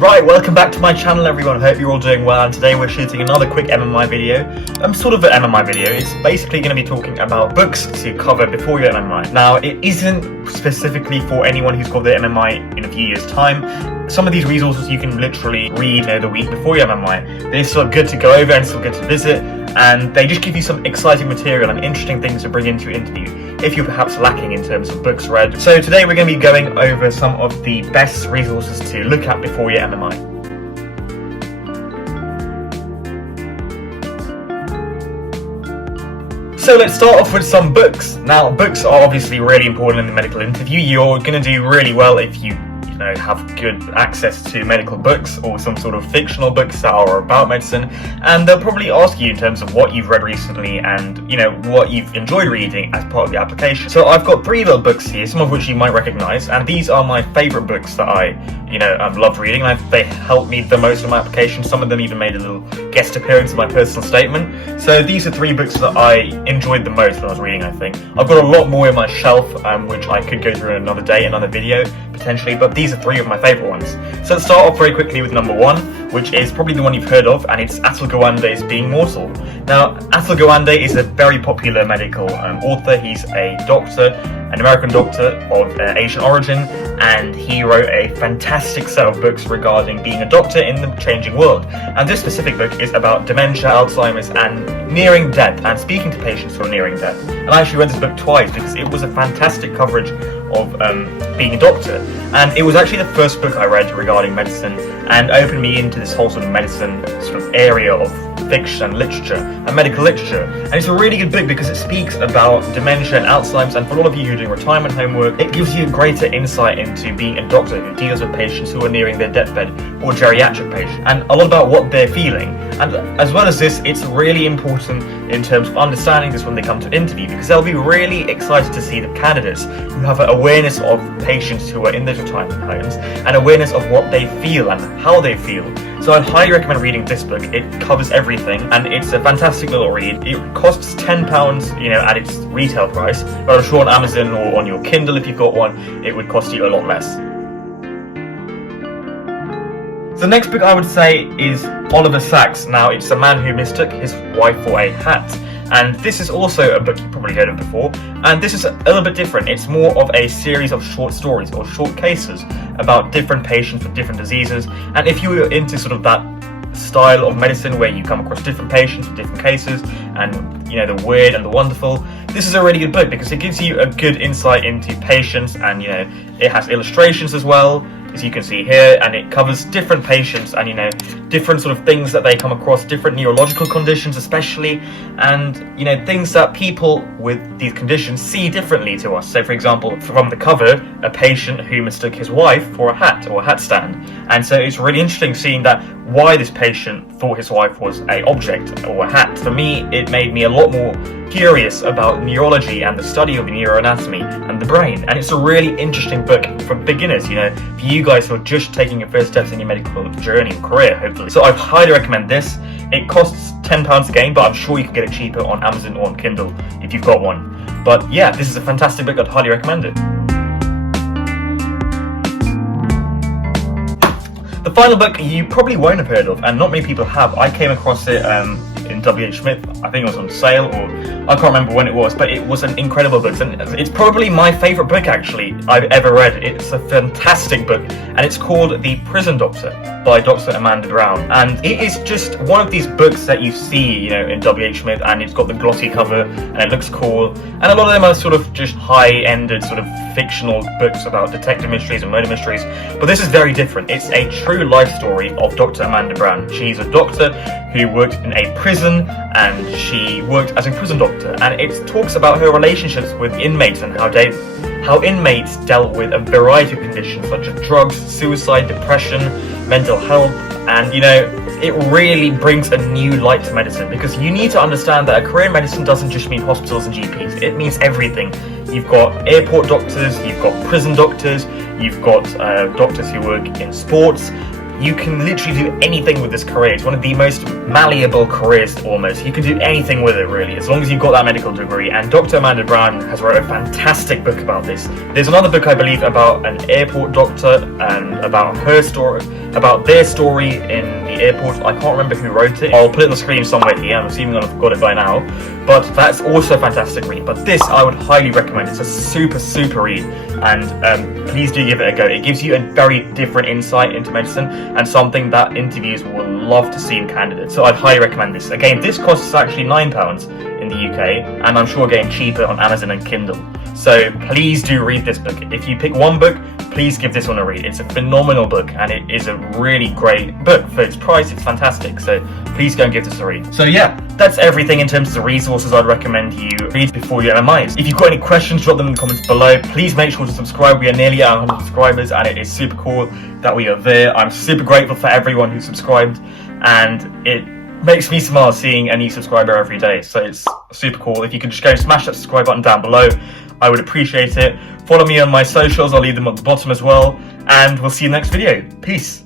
Right, welcome back to my channel everyone, hope you're all doing well, and today we're shooting another quick MMI video. Sort of an MMI video. It's basically going to be talking about books to cover before your MMI. Now, it isn't specifically for anyone who's got their MMI in a few years' time. Some of these resources you can literally read the week before your MMI. They're still good to go over and still good to visit, and they just give you some exciting material and interesting things to bring into your interview if you're perhaps lacking in terms of books read. So today we're going to be going over some of the best resources to look at before your MMI. So let's start off with some books. Now, books are obviously really important in the medical interview. You're going to do really well if you have good access to medical books or some sort of fictional books that are about medicine, and they'll probably ask you in terms of what you've read recently and what you've enjoyed reading as part of the application. So I've got 3 little books here, some of which you might recognize, and these are my favorite books that I've loved reading, and they helped me the most in my application. Some of them even made a little guest appearance in my personal statement. So these are 3 books that I enjoyed the most when I was reading, I think. I've got a lot more in my shelf, which I could go through in another day, another video, potentially, but these are 3 of my favourite ones. So let's start off very quickly with number 1, which is probably the one you've heard of, and it's Atul Gawande's Being Mortal. Now, Atul Gawande is a very popular medical author. He's a doctor, an American doctor of Asian origin, and he wrote a fantastic set of books regarding being a doctor in the changing world. And this specific book is about dementia, Alzheimer's, and nearing death, and speaking to patients who are nearing death. And I actually read this book twice because it was a fantastic coverage of being a doctor, and it was actually the first book I read regarding medicine and opened me into this whole sort of medicine sort of area of fiction and literature and medical literature. And it's a really good book because it speaks about dementia and Alzheimer's, and for a lot of you who are doing retirement homework, it gives you a greater insight into being a doctor who deals with patients who are nearing their deathbed, or geriatric patients, and a lot about what they're feeling. And as well as this, it's really important in terms of understanding this when they come to interview, because they'll be really excited to see the candidates who have an awareness of patients who are in their retirement homes and awareness of what they feel and how they feel. So I'd highly recommend reading this book. It covers everything, and it's a fantastic little read. It costs £10, at its retail price, but I'm sure on Amazon or on your Kindle, if you've got one, it would cost you a lot less. The next book I would say is Oliver Sacks. Now, it's a man who mistook his wife for a hat. And this is also a book you've probably heard of before, and this is a little bit different. It's more of a series of short stories or short cases about different patients with different diseases. And if you were into sort of that style of medicine where you come across different patients with different cases and the weird and the wonderful, this is a really good book because it gives you a good insight into patients, and it has illustrations as well, as you can see here, and it covers different patients and different sort of things that they come across, different neurological conditions especially, and things that people with these conditions see differently to us. So for example, from the cover, a patient who mistook his wife for a hat or a hat stand, and so it's really interesting seeing that why this patient thought his wife was a object or a hat. For me, it made me a lot more curious about neurology and the study of the neuroanatomy and the brain, and it's a really interesting book for beginners, for you guys who are just taking your first steps in your medical journey and career, hopefully. So I highly recommend this. It costs £10 again, but I'm sure you can get it cheaper on Amazon or on Kindle if you've got one. But yeah, this is a fantastic book. I'd highly recommend it. The final book you probably won't have heard of, and not many people have. I came across it in W.H. Smith. I think it was on sale, or I can't remember when it was, but it was an incredible book, and it's probably my favourite book actually I've ever read. It's a fantastic book, and it's called The Prison Doctor by Dr. Amanda Brown, and it is just one of these books that you see in W.H. Smith, and it's got the glossy cover and it looks cool, and a lot of them are sort of just high-ended sort of fictional books about detective mysteries and murder mysteries, but this is very different. It's a true life story of Dr. Amanda Brown. She's a doctor who worked in a prison, and she worked as a prison doctor, and it talks about her relationships with inmates and how inmates dealt with a variety of conditions such as drugs, suicide, depression, mental health, and it really brings a new light to medicine, because you need to understand that a career in medicine doesn't just mean hospitals and GPs. It means everything. You've got airport doctors, you've got prison doctors, you've got doctors who work in sports, You can literally do anything with this career. It's one of the most malleable careers almost. You can do anything with it really, as long as you've got that medical degree. And Dr. Amanda Brown has wrote a fantastic book about this. There's another book, I believe, about an airport doctor and about her story, about their story in the airport. I can't remember who wrote it. I'll put it on the screen somewhere here. I'm assuming I've got it by now. But that's also a fantastic read. But this I would highly recommend. It's a super read, and please do give it a go. It gives you a very different insight into medicine and something that interviews will love to see in candidates. So I'd highly recommend this. Again, this costs actually £9 in the UK, and I'm sure getting cheaper on Amazon and Kindle. So please do read this book. If you pick one book, please give this one a read. It's a phenomenal book, and it is a really great book. For its price, it's fantastic. So please go and give this a read. So yeah, that's everything in terms of the resources I'd recommend you read before your MMIs. If you've got any questions, drop them in the comments below. Please make sure to subscribe. We are nearly at 100 subscribers, and it is super cool that we are there. I'm super grateful for everyone who subscribed, and it makes me smile seeing a new subscriber every day. So it's super cool. If you could just go and smash that subscribe button down below, I would appreciate it. Follow me on my socials, I'll leave them at the bottom as well, and we'll see you in the next video. Peace.